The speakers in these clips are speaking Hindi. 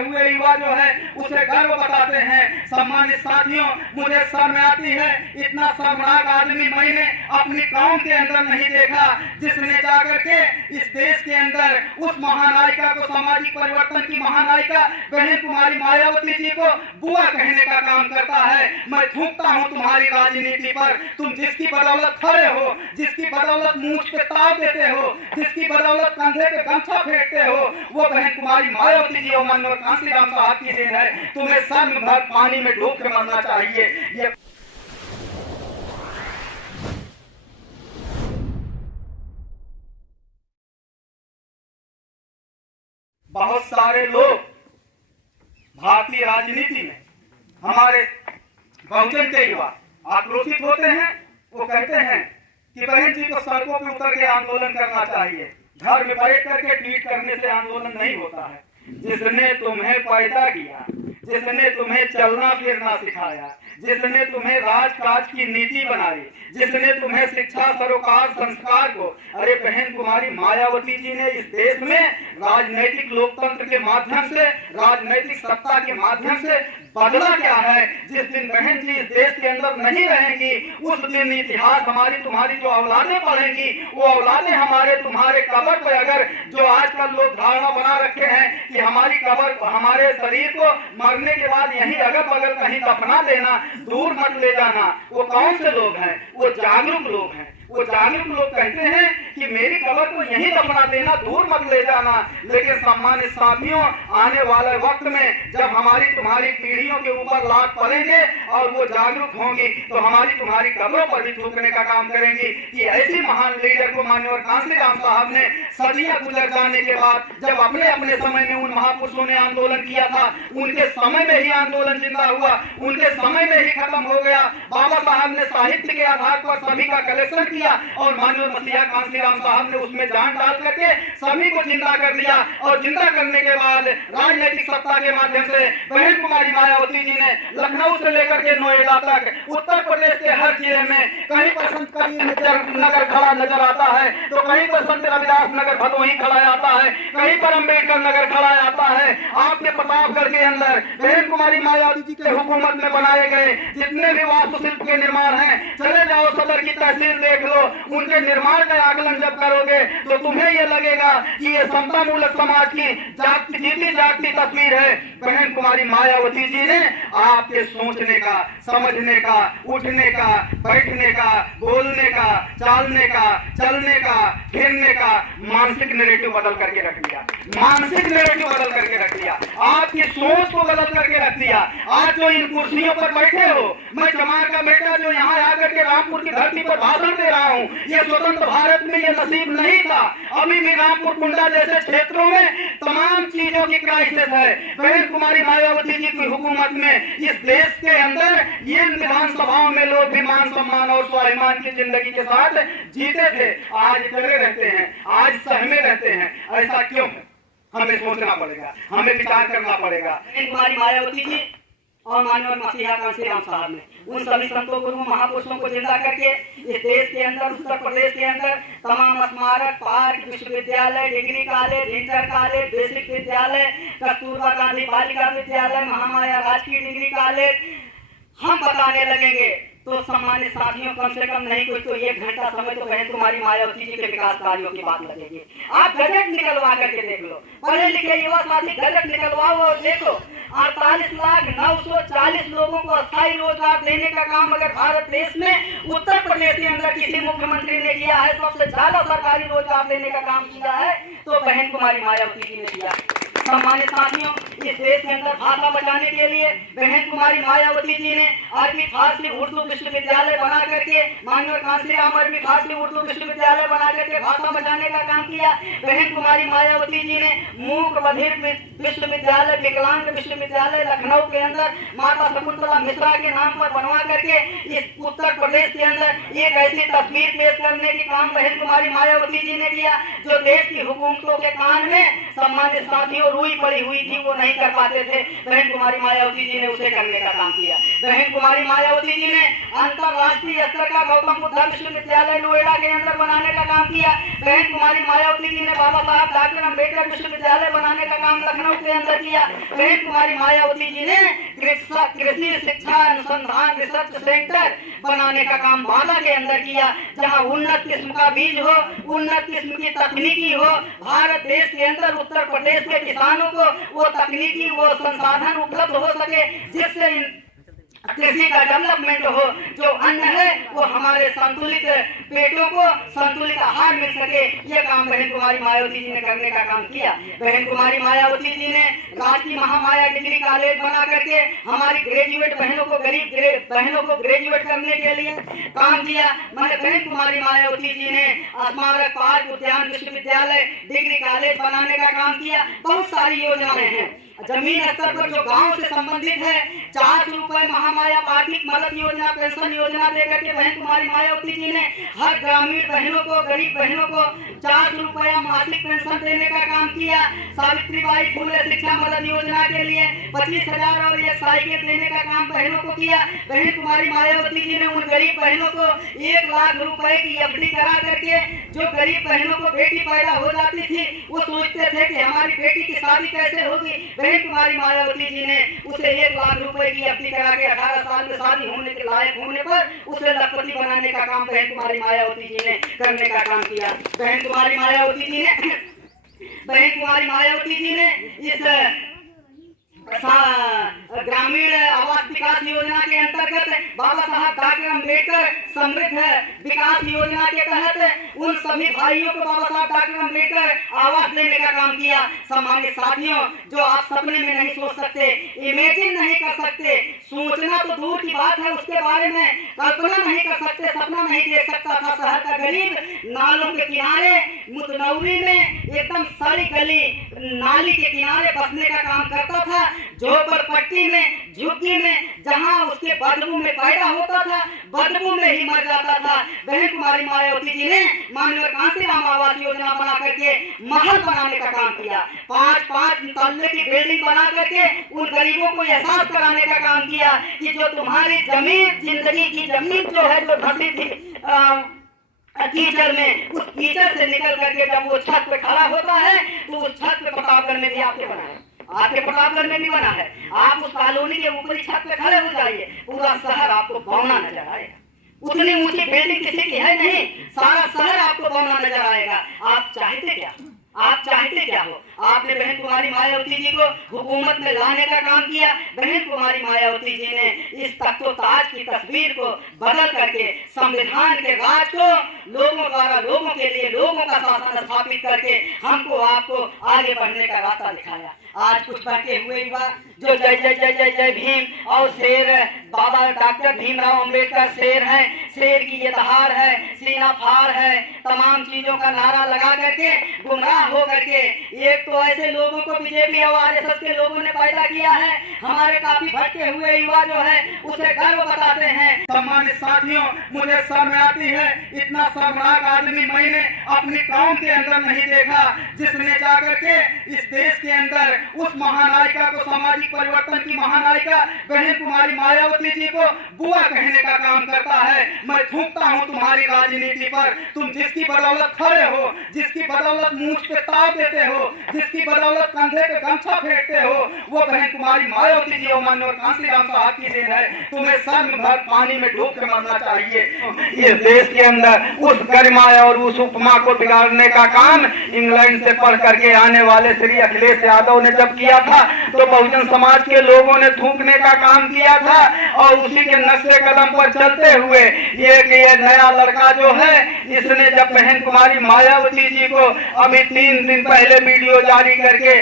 हुए युवा जो है उसे गर्व बताते हैं। सम्मानित साथियों, मुझे शर्म आती है, इतना शर्मनाक आदमी मैंने अपनी कौम के अंदर नहीं देखा जिसने जाकर के इस देश के अंदर उस महानायिका को, सामाजिक परिवर्तन की महानायिका बहन कुमारी मायावती जी को बुआ कहने का काम करता है। मैं थूकता हूं तुम्हारी राजनीति पर। तुम जिसकी बदौलत खड़े हो, जिसकी बदौलत मूंछ पे ताव देते हो, जिसकी बदौलत कंधे पे गमछा फेंकते हो, वो बहन कुमारी मायावती जी और माननीय कांसीराम साहब की देन है। तुम्हें सर भर पानी में डूब के मरना चाहिए। ये बहुत सारे लोग भारतीय राजनीति में हमारे बहुजन के युवा आक्रोशित होते हैं। वो कहते हैं कि बहन जी को सड़कों पर उतर के आंदोलन करना चाहिए। घर में बैठ करके ट्वीट करने से आंदोलन नहीं होता है। जिसने तुम्हें पैदा किया, जिसने तुम्हें चलना फिरना सिखाया, जिसने तुम्हें राजकाज की नीति बनाई, जिसने तुम्हें शिक्षा, सरोकार, संस्कार को, अरे बहन कुमारी मायावती जी ने इस देश में राजनीतिक लोकतंत्र के माध्यम से, राजनीतिक सत्ता के माध्यम से बदला क्या है। जिस दिन बहन जी इस देश के अंदर नहीं रहेंगी, उस दिन इतिहास हमारी तुम्हारी जो औलादें पढ़ेंगी, वो औलादें हमारे तुम्हारे कब्र पर, अगर जो आजकल लोग धारणा बना रखे हैं कि हमारी कब्र, हमारे शरीर को मरने के बाद यहीं अगल बगल कहीं दफना देना, दूर मत ले जाना, वो कौन से लोग हैं? वो जागरूक लोग हैं। वो जागरूक लोग कहते हैं कि मेरी कब्र को यहीं दफना देना, दूर मत ले जाना। लेकिन सम्मानित साथियों, आने वाले वक्त में जब हमारी तुम्हारी पीढ़ियों के ऊपर लात पड़ेंगे और वो जागरूक होंगी, तो हमारी तुम्हारी कब्रों पर भी थूकने का काम करेंगी। कि ऐसी महान लीडर को माननीय कांसीराम साहब ने सदियां गुजर जाने के बाद, जब अपने अपने समय में उन महापुरुषों ने आंदोलन किया था, उनके समय में ही आंदोलन जिंदा हुआ, उनके समय में ही खत्म हो गया। बाबा साहब ने साहित्य के आधार पर सभी का कलेक्शन और माननीय मसीहा कांसीराम साहब ने उसमें जान डाल करके सभी को जिंदा कर दिया। और जिंदा करने के बाद राजनीतिक सत्ता के माध्यम से बहन कुमारी मायावती जी ने लखनऊ से लेकर के नोएडा तक उत्तर प्रदेश के हर जिले में कहीं पर संत कबीर नगर खड़ा नजर आता है, तो कहीं पर संत रविदास नगर भदोही खड़ा आता है, कहीं पर अम्बेडकर नगर खड़ा आता है। आपके प्रतापगढ़ के अंदर बहन कुमारी मायावती जी के हुकूमत में बनाए गए जितने भी वास्तुशिल्प के निर्माण हैं, चले जाओ सदर की तहसील देख लो, उनके निर्माण का आकलन जब करोगे तो तुम्हें यह लगेगा कि ये समता मूलक समाज की जीती जागती तस्वीर है। बहन कुमारी मायावती जी ने आपके सोचने का, समझने का, उठने का, बैठने का, बोलने का, चालने का, चलने का, फिरने का मानसिक नैरेटिव बदल करके रख दिया। मानसिक नैरेटिव बदल करके रख दिया, आपकी सोच को बदल करके रख दिया। आज जो इन कुर्सियों पर बैठे हो, मैं चमार का बेटा जो यहाँ आकर के रामपुर की धरती पर भाषण दे रहा हूँ, ये स्वतंत्र भारत में ये नसीब नहीं था। अभी भी रामपुर कुंडा जैसे क्षेत्रों में तमाम चीजों की क्राइसिस है। बहन कुमारी मायावती जी की हुकूमत में इस देश के अंदर ये विधानसभाओं में लोग भी मान सम्मान और स्वाभिमान की जिंदगी के साथ जीते थे। आज डरे रहते हैं, आज सहमे रहते हैं। ऐसा क्यों है? हमें सोचना पड़ेगा, हमें विचार करना पड़ेगा। बहन कुमारी मायावती जी और माननीय मसीहा कांसीराम साहब ने उन सभी संतों गुरु महापुरुषों को जिंदा करके इस देश के अंदर, उत्तर प्रदेश के अंदर तमाम स्मारक, पार्क, विश्वविद्यालय, degree college, inter college, basic विद्यालय, कस्तूरबा गांधी बालिका विद्यालय, महामाया राजकीय डिग्री कॉलेज हम बताने लगेंगे तो सम्मानित साथियों, कम से कम नहीं कुछ तो 1 घंटा समय तो बहन कुमारी मायावती जी के विकास कार्यों की बात लगेगी। आप गजट निकलवा करके देख लो, पढ़े लिखे युवा साथी गजट निकलवाओ और देखो 48,940 लोगों को अस्थायी रोजगार देने का काम अगर भारत देश में उत्तर प्रदेश के अंदर किसी मुख्यमंत्री ने किया है, सबसे ज्यादा सरकारी रोजगार देने का काम किया है तो बहन कुमारी मायावती जी ने किया। सम्मानित साथियों, इस देश के अंदर भाषा बचाने के लिए बहन कुमारी मायावती जी ने अरबी फारसी उर्दू विश्वविद्यालय बना करके, माननीय कांसीराम अरबी फारसी उर्दू विश्वविद्यालय बना करके भाषा बचाने का काम किया। बहन कुमारी मायावती जी ने मूक बधिर विश्वविद्यालय, विकलांग विश्वविद्यालय लखनऊ के अंदर माता शकुंतला मिश्रा के नाम पर बनवा करके इस उत्तर प्रदेश के अंदर एक ऐसी तस्वीर पेश करने की काम बहन कुमारी मायावती जी ने किया जो देश की हुकूमतों के कान में सम्मानित साथियों रुई पड़ी हुई थी, वो नहीं कर पाते थे। बहन कुमारी मायावती जी ने उसे करने का काम किया। बहन कुमारी मायावती जी ने अंतरराष्ट्रीय स्तर का गौतम बुद्ध विश्वविद्यालय नोएडा के अंदर बनाने का काम किया। बहन कुमारी मायावती जी ने बाबा साहब डॉक्टर अम्बेडकर विश्वविद्यालय बनाने का काम लखनऊ के अंदर किया। बहन कुमारी मायावती जी ने कृषि शिक्षा अनुसंधान रिसर्च सेंटर बनाने का काम बांदा के अंदर किया, जहां उन्नत किस्म का बीज हो, उन्नत किस्म की तकनीकी हो, भारत देश के अंदर उत्तर प्रदेश के किसानों को वो तकनीकी वो संसाधन उपलब्ध हो सके, जिससे कृषि का डेवलपमेंट हो, जो अन्न है वो हमारे संतुलित पेटों को संतुलित आहार मिल सके। ये काम बहन कुमारी मायावती जी ने करने का काम किया। बहन कुमारी मायावती जी ने राष्ट्रीय महामाया डिग्री कॉलेज बना करके हमारी ग्रेजुएट बहनों को गरीब बहनों को ग्रेजुएट करने के लिए काम किया। मगर बहन कुमारी मायावती जी ने स्मारक पार्क उद्यान विश्वविद्यालय डिग्री कॉलेज बनाने का काम किया। बहुत सारी योजनाएं हैं जमीन स्तर पर जो गांव से संबंधित है। 400 रुपए महामाया आर्थिक मदद योजना पेंशन योजना देकर के बहन कुमारी मायावती जी ने हर ग्रामीण बहनों को गरीब बहनों को 400 रुपया मासिक पेंशन देने का काम किया। सावित्रीबाई फुले शिक्षा मदद योजना के लिए 25,000 और एक साइकिल देने का काम बहनों को किया। बहन कुमारी मायावती जी ने उन गरीब बहनों को 1 लाख रुपए की एफडी करा करके, जो गरीब बहनों को बेटी पैदा हो जाती थी वो सोचते थे कि हमारी बेटी की शादी कैसे होगी, बहन कुमारी मायावती जी ने उसे 1 लाख रुपए की एफडी करा के 18 साल में शादी होने के लायक होने पर उसे लखपति बनाने का काम बहन कुमारी मायावती जी ने करने का काम किया। बहन कुमारी मायावती जी ने इस ग्रामीण आवास विकास योजना के अंतर्गत बाबा साहब डॉक्टर अम्बेडकर समृद्ध विकास योजना के तहत उन सभी भाइयों को बाबा साहब डॉक्टर अम्बेडकर आवास देने का काम किया। सम्मानित साथियों, जो आप सपने में नहीं सोच सकते, इमेजिन नहीं कर सकते, सोचना तो दूर की बात है, उसके बारे में कल्पना नहीं कर सकते, सपना नहीं देख सकता था। शहर का गरीब नालों के किनारे मुतनौरी में एकदम सारी गली नाली के किनारे बसने का काम करता था। झोपड़पट्टी में झुग्गी में जहां उसके बदबू में पैदा होता था, बदबू में ही मर जाता था। बहन कुमारी मायावती जी ने माननीय कांसीराम आवास योजना बना करके महल बनाने का काम किया। 5-5 तल्ले की बिल्डिंग बना करके उन गरीबों को एहसास कराने का काम किया कि जो तुम्हारी जमीन, जिंदगी की जमीन जो है, जो धसी थी कीचड़ में, उस कीचड़ से निकल करके जब वो छत पे खड़ा होता है तो उस छत पे प्रतापगढ़ में भी आपके बना है, आपके प्रतापगढ़ में भी बना है। आप उस कॉलोनी के ऊपरी छत पे खड़े हो जाइए, पूरा शहर आपको बौना नजर आएगा। उतनी ऊंची बिल्डिंग किसी की है नहीं, सारा शहर आपको बौना नजर आएगा। आप चाहते क्या, आप चाहते क्या हो? आपने बहन कुमारी मायावती जी को हुकूमत में लाने का काम किया। बहन कुमारी मायावती जी ने इस तख्तो-ताज की तस्वीर को बदल करके संविधान के राज को लोगों द्वारा लोगों के लिए लोगों का शासन स्थापित करके हमको आपको आगे बढ़ने का रास्ता दिखाया। आज कुछ बचे हुए युवा जो जय जय जय जय जय भीम और शेर बाबा डॉक्टर भीमराव अंबेडकर शेर है, शेर की ये दहाड़ है, सीना फाड़ है, तमाम चीजों का नारा लगा करके गुमराह हो करके एक तो ऐसे लोगों को बीजेपी और आरएसएस के लोगों ने पैदा किया है। हमारे काफी भटके हुए युवा जो है उसे गर्व बताते हैं। सम्मानित साथियों, मुझे शर्म आती है, इतना शर्मनाक आदमी मैंने अपनी कौम के अंदर नहीं देखा जिसने जाकर के इस देश के अंदर उस महानायिका को, सामाजिक परिवर्तन की महानायिका बहन कुमारी मायावती जी को बुआ कहने का काम करता है। मैं थूकता हूँ तुम्हारी राजनीति पर। तुम जिसकी बदौलत खड़े हो, जिसकी बदौलत मूंछ पे ताव देते हो, जिसकी बदौलत कंधे पे गमछा फेंकते हो, वो बहन कुमारी मायावती जी और माननीय कांसीराम साहब की देन है। तुम्हें शर्म भर पानी में डूब के मरना चाहिए। इस देश के अंदर उस गरिमा और उस उपमा को बिगाड़ने का काम इंग्लैंड से पढ़ करके आने वाले श्री अखिलेश यादव ने जब किया था तो बहुजन समाज के लोगों ने थूकने का काम किया था। और उसी के नक्शे कदम पर चलते हुए ये नया लड़का जो है, इसने जब बहन कुमारी मायावती जी को अभी 3 दिन पहले वीडियो जारी करके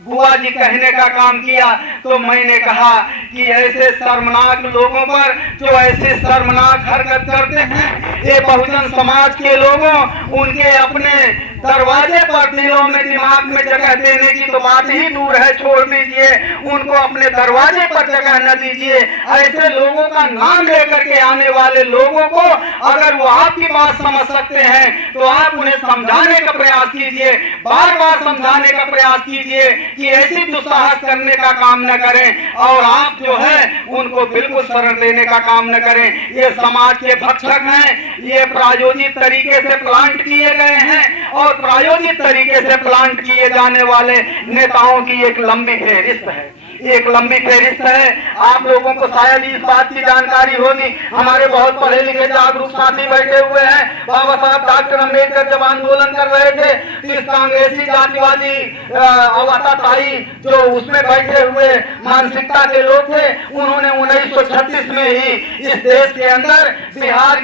बुआ जी कहने का काम किया, तो मैंने कहा कि ऐसे शर्मनाक लोगों पर जो ऐसे शर्मनाक हरकत करते हैं, ये बहुजन समाज के लोगों उनके अपने दरवाजे पर दिलों में दिमाग में जगह देने की तो बात ही दूर है, छोड़ दीजिए, उनको अपने दरवाजे पर जगह न दीजिए। ऐसे लोगों का नाम लेकर के आने वाले लोगों को अगर वो आपकी बात समझ सकते हैं तो आप उन्हें समझाने का प्रयास कीजिए, बार बार समझाने का प्रयास कीजिए कि ऐसी दुस्साहस करने का काम न करें और आप जो है उनको बिल्कुल शरण देने का काम न करें। ये समाज के भक्षक हैं, ये प्रायोजित तरीके से प्लांट किए गए हैं और प्रायोजित तरीके से प्लांट किए जाने वाले नेताओं की एक लंबी फेहरिस्त है, एक लंबी फेहरिस्त है। आप लोगों को शायद इस बात की जानकारी होगी, हमारे बहुत पढ़े लिखे जागरूक साथी बैठे हुए हैं। बाबा साहब डॉक्टर अम्बेडकर जब आंदोलन कर रहे थे तो इस कांग्रेसी जातिवादी अवाताताई जो उसमें बैठे हुए मानसिकता के लोग थे, उन्होंने 1936 में ही इस देश के अंदर बिहार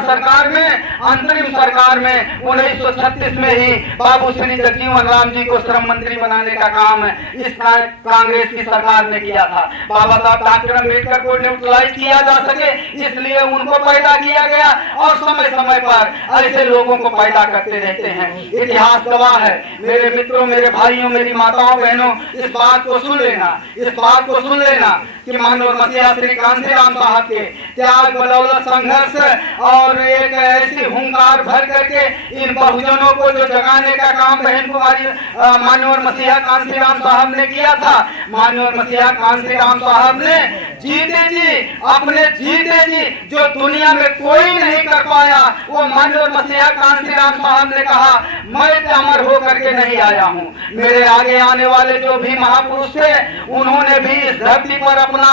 सरकार में, अंतरिम सरकार में 1936 में ही बाबू श्री जगजीवन राम जी को श्रम मंत्री बनाने का काम इस कांग्रेस की सरकार ने किया था। बाबा साहब डॉक्टर अम्बेडकर को न्यूट्रलाइज किया जा सके इसलिए उनको पैदा किया गया और समय समय पर ऐसे लोगों को पैदा करते रहते हैं। इतिहास गवाह है। मेरे मित्रों, मेरे भाइयों, मेरी माताओं बहनों, इस बात को सुन लेना कि माननीय मसीहा श्री कांशीराम साहब के त्याग, बदौलत, संघर्ष और एक ऐसी हुंकार भर करके इन बहुजनों को जो जगाने का काम बहन कुमारी माननीय मसीहा कांशीराम साहब ने किया था। माननीय मसीहा कांशीराम साहब ने अपने जीते जी जो दुनिया में कोई नहीं कर पाया, वो माननीय मसीहा कांशीराम साहब ने कहा, मैं अमर होकर के नहीं आया हूँ। मेरे आगे आने वाले जो भी महापुरुष थे उन्होंने भी इस धरती पर अपना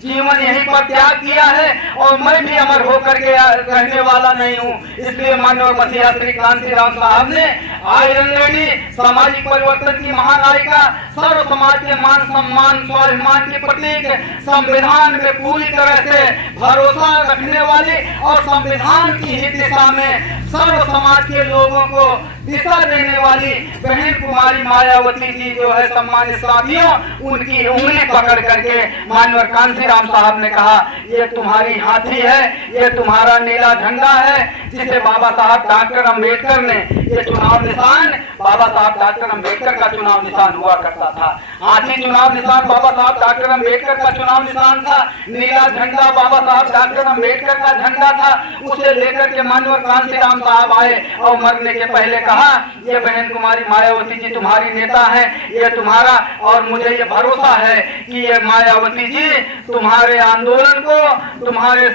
जीवन यहीं पर त्याग किया है और मैं भी अमर होकर के रहने वाला नहीं हूँ। इसलिए माननीय मसीहा श्री कांशीराम साहब ने आयरन लेडी, सामाजिक परिवर्तन की महानायिका, सर्व समाज के मान सम्मान स्वाभिमान के प्रतीक, संविधान में पूरी तरह से भरोसा रखने वाली और संविधान की ही दिशा में सर्व समाज के लोगों को दिशा देने वाली बहन कुमारी मायावती जी जो है, सम्मानित साथियों, उनकी उंगली पकड़ करके माननीय कांशीराम साहब ने कहा, ये तुम्हारी हाथी है, ये तुम्हारा नीला झंडा है, जिसे बाबा साहब डॉक्टर अम्बेडकर ने, ये चुनाव निशान बाबा साहब डॉक्टर अम्बेडकर का चुनाव निशान हुआ करता था। हाथी चुनाव निशान बाबा साहब डॉक्टर अम्बेडकर का चुनाव निशान था। नीला झंडा बाबा साहब डॉक्टर अम्बेडकर का झंडा था। उसे लेकर के माननीय कांशीराम साहब आए और मरने के पहले कहा, ये बहन कुमारी मायावती जी तुम्हारी नेता है, ये तुम्हारा, और मुझे ये भरोसा है कि ये मायावती जी तुम्हारे आंदोलन को, तुम्हारे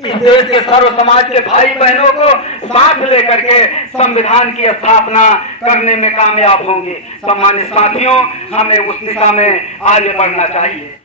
इस देश के सर्व समाज के भाई बहनों को साथ लेकर के संविधान की स्थापना करने में कामयाब होंगे। सम्मानित साथियों, हमें उस दिशा में आगे बढ़ना चाहिए।